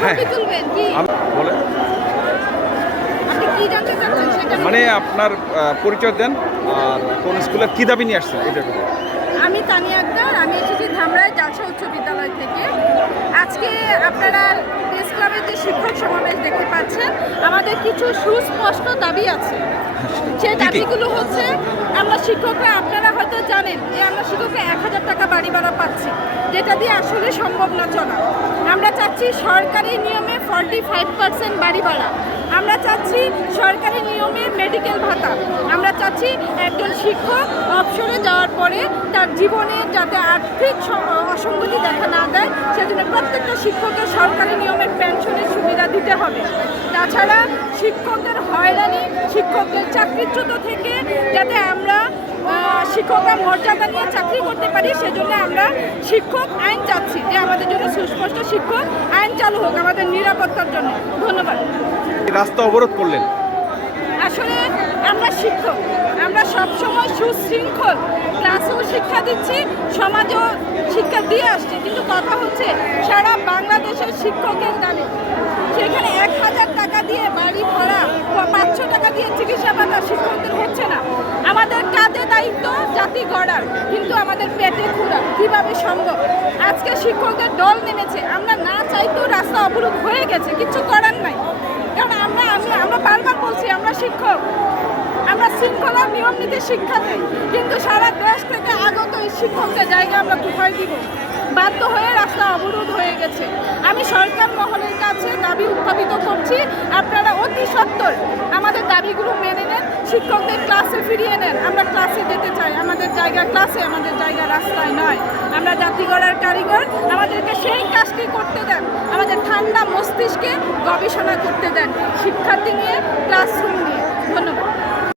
ছবি তুলবেন কি বলে আপনি কি জানতে চাচ্ছেন সেটা মানে আপনার পরিচয় দেন আর কোন স্কুলে কি দাবি নিয়ে আসছেন এটা বলুন। আমি তানিয়া আক্তার, আমি এসেছি ধামরাই জালসা উচ্চ বিদ্যালয় থেকে। আজকে আপনারা প্রেস ক্লাবের যে শিক্ষক সমাবেশ দেখতে পাচ্ছেন, আমাদের কিছু সুস্পষ্ট দাবি আছে। সেই দাবিগুলো হচ্ছে, আমরা শিক্ষকরা, আপনারা হয়তো জানেন যে আমরা শিক্ষকরা 1000 টাকা বাড়ি ভাড়া পাচ্ছি, যেটা দিয়ে আসলে সম্ভব না চলা। আমরা চাচ্ছি সরকারি নিয়মে 45% বাড়ি ভাড়া। আমরা চাচ্ছি সরকারি নিয়মে মেডিকেল ভাতা। আমরা চাচ্ছি একজন শিক্ষক অবসরে যাওয়ার পরে তার জীবনে যাতে আর্থিক অসঙ্গতি দেখা না দেয়, সেজন্য প্রত্যেকটা শিক্ষকের সরকারি নিয়মের পেনশনের সুবিধা দিতে হবে। তাছাড়া শিক্ষকদের হয়রানি, শিক্ষকদের চাকরিচ্যুত থেকে যাতে আমরা শিক্ষকরা মর্যাদা নিয়ে চাকরি করতে পারি, সেজন্য আমরা শিক্ষক আইন চাচ্ছি যে আমাদের জন্য সুস্পষ্ট শিক্ষক আইন চালু হোক আমাদের নিরাপত্তার জন্য। ধন্যবাদ। রাস্তা অবরোধ করলেন, আসলে আমরা শিক্ষক, আমরা সবসময় সুশৃঙ্খল ক্লাসেও শিক্ষা দিচ্ছি, সমাজেও শিক্ষা দিয়ে আসছি, কিন্তু কথা হচ্ছে সারা বাংলাদেশের শিক্ষকের দাবি সেখানে 1000 টাকা দিয়ে বাড়ি ভাড়া, 500 টাকা দিয়ে চিকিৎসা ভাতা শিক্ষকদের হচ্ছে না। আমাদের কাজে দায়িত্ব জাতি গড়ার, কিন্তু আমাদের পেটে ক্ষুধা, কীভাবে সম্ভব? আজকে শিক্ষকদের দল নেমেছে, আমরা না চাইতেও রাস্তা অবরোধ হয়ে গেছে, কিছু করার নাই। কারণ আমরা বারবার বলছি আমরা শিক্ষক, আমরা শৃঙ্খলার নিয়ম নীতি শিক্ষা দিই, কিন্তু সারা দেশ থেকে আগত এই শিক্ষকদের জায়গা আমরা কোথায় দিব? বাধ্য হয়ে রাস্তা অবরোধ হয়ে গেছে। আমি সরকার মহলের কাছে দাবি উত্থাপিত করছি, আপনারা অতি সত্বর আমাদের দাবিগুলো মেনে নেন, শিক্ষকদের ক্লাসে ফিরিয়ে নেন। আমরা ক্লাসে যেতে চাই, আমাদের জায়গা ক্লাসে, আমাদের জায়গা রাস্তায় নয়। আমরা জাতি গড়ার কারিগর, আমাদেরকে সেই কাজটি করতে দেন, আমাদের ঠান্ডা মস্তিষ্কে গবেষণা করতে দেন, শিক্ষার্থী নিয়ে, ক্লাসরুম নিয়ে।